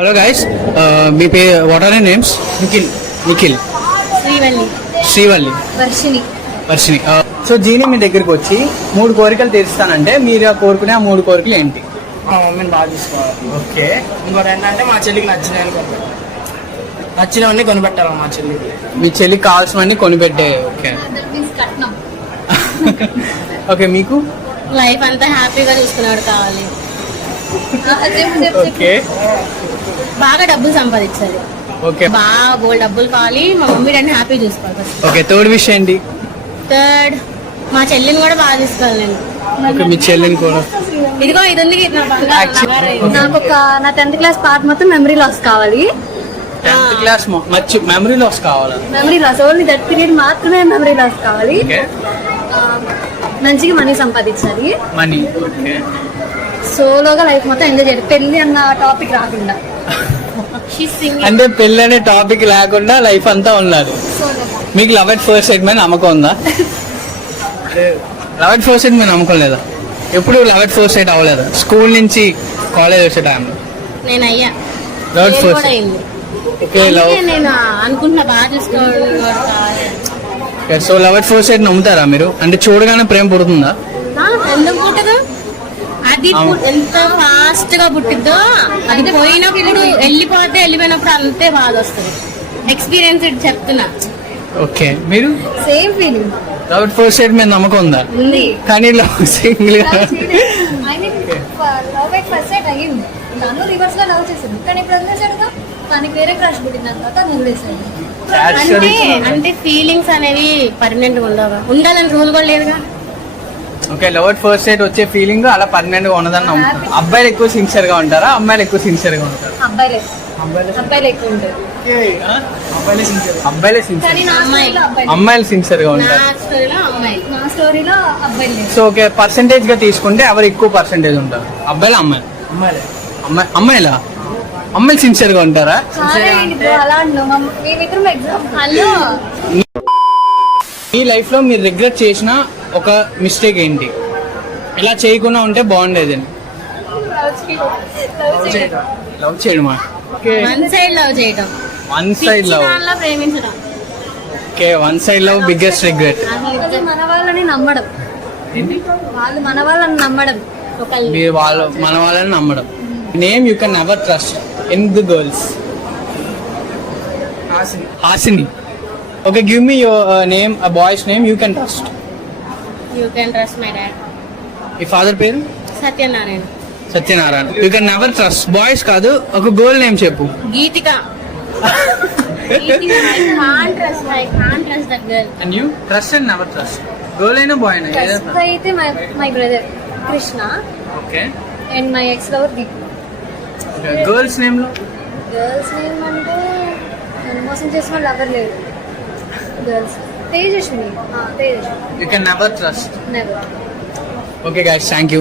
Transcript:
Hello guys, మీ పేరు what are your names? Nikhil, Srivalli, Varshini. So జీని మీ దగ్గరికి వచ్చి 3 కోరికలు తీరుస్తానంటే మీరు కోరుకునే ఆ 3 కోరికలు ఏంటి? మా మమ్మీని బాగా చూసుకోవాలి. ఓకే. ఇంకోటి ఏంటంటే మా చెల్లికి నచ్చినవన్నీ కొనిపెట్టాలి మా చెల్లికి. మీ చెల్లికి కావాల్సినవన్నీ కొనిపెట్టే. ఓకే. ఓకే, మీకు? లైఫ్ అంతా హ్యాపీగా చూసుకునేవాడు కావాలి. ఓకే. బాగా డబ్బులు సంపాదించాలి. ఓకే. బాగా బోల్ డబ్బులు కావాలి. మా మమ్మీ డాడీ హ్యాపీ చూసుకోవాలి. ఓకే, థర్డ్ విషయం ఏంటి? థర్డ్, మా చెల్లిని కూడా బాగా చూసుకోవాలి నేను. ఓకే, మీ చెల్లిని కూడా. ఇదిగో ఇది ఉంది నా బంగారం. నాకు నా 10th క్లాస్ పార్ట్ మొత్తం మెమరీ లాస్ కావాలి. 10th క్లాస్ మెమరీ లాస్ కావాలా? Memory loss only that period మాత్రమే మెమరీ లాస్ కావాలి. ఓకే. మంచిగా మనీ సంపాదించాలి. మనీ. ఓకే. సోలోగా లైఫ్ మొత్తం ఎంజాయ్ చేయాలి. పెళ్లి అన్న టాపిక్ రాకుండా. అంటే పెళ్ళి అనే టాపిక్ లేకుండా లైఫ్ అంతా ఉండాలి. మీకు లవ్ ఎట్ ఫస్ట్ సైట్ మీద నమ్మకం ఉందా? లవ్ ఎట్ ఫస్ట్ సైట్ మీద నమ్మకం లేదా? ఎప్పుడు లవ్ ఎట్ ఫస్ట్ సైట్ అవ్వలేదా? స్కూల్ నుంచి కాలేజ్ వచ్చే టైంలో నేను అయ్యా. Love at first. Okay, love. నేను అనుకుంటున్నా బాగా చూసుకోవాలి. So love at first sight నమ్ముతారా మీరు? అంటే చూడగానే ప్రేమ పుడుతుందా? ఎందుకు పుట్టదు? అది ఎంత ఫాస్ట్ గా పుట్టిద్దో అది పోయినప్పుడు వెళ్ళిపోయినప్పుడు అంతే బాధ వస్తుంది. ఎక్స్పీరియన్స్ చెప్తున్నా. ఓకే, మీరు? Same feeling. Love at first sight మీద నమ్మకం ఉందా? ఉంది. కానీ లవ్ సింగిల్ గా. లవ్ ఎట్ ఫస్ట్ సైట్ అయ్యింది. తను రివర్స్ గా లవ్ చేసింది. కానీ ఇప్పుడు వదిలేసాడుగా. తనకి వేరే క్రష్ పుట్టింది తర్వాత తను వదిలేసాడు. అంటే ఫీలింగ్స్ అనేవి పర్మనెంట్ ఉండాలని రూల్ కూడా లేదుగా. Okay, love at first sight వచ్చే ఫీలింగ్ అలా పర్మనెంట్ గా ఉన్నదని నమ్ముతారు. అబ్బాయిలు ఎక్కువ సిన్సియర్ గా ఉంటారా, అమ్మాయిలు ఎక్కువ సిన్సియర్ గా ఉంటారు? అబ్బాయిలు ఎక్కువ ఉంటారు. అబ్బాయిలే సిన్సియర్, కానీ నా స్టోరీలో అమ్మాయిలు సిన్సియర్ గా ఉంటారు. నా స్టోరీలో అబ్బాయిలు సో ఓకే, పర్సెంటేజ్ గా తీసుకుంటే ఎవరు ఎక్కువ పర్సెంటేజ్ ఉంటారు? అబ్బాయిలా అమ్మాయిలు? అమ్మాయిలా? అమ్మాయిలు సిన్సియర్ గా ఉంటారా? అలా మేమిద్దరం ఎగ్జామ్ హలో. మీ లైఫ్ లో మీరు రిగ్రెట్ చేసిన ఒక మిస్టేక్ ఏంటి? ఇలా చేయకుండా ఉంటే బాగుండేది. లవ్ చేయడమా? వన్ సైడ్ లవ్ చేయడం. One side love. ప్రేమించడం. Okay, one side love biggest regret. మన వాళ్ళని నమ్మడం. వాళ్ళు మన వాళ్ళని నమ్మడం. మీరు మన వాళ్ళని నమ్మడం. Name you can never trust in the girls. Hasini. Okay, give me your name, a boy's name you can trust. You can trust my dad. మీ ఫాదర్ పేరు? Satyanarayana. You can never trust boys కాదు, ఒక గర్ల్ నేమ్ చెప్పు. Geethika. I can't trust that girl. And you trust and never trust. Girl అయినా bye అయినా ఏదైనా? First అయితే my brother Krishna. Okay. And my ex lover Deepu. Girls name లో? Girls name అంటే నన్ను మోసం చేసిన వాళ్ళు ఎవరు లేరు. Girls Tejaswini. You can never trust. Never. Okay guys, thank you.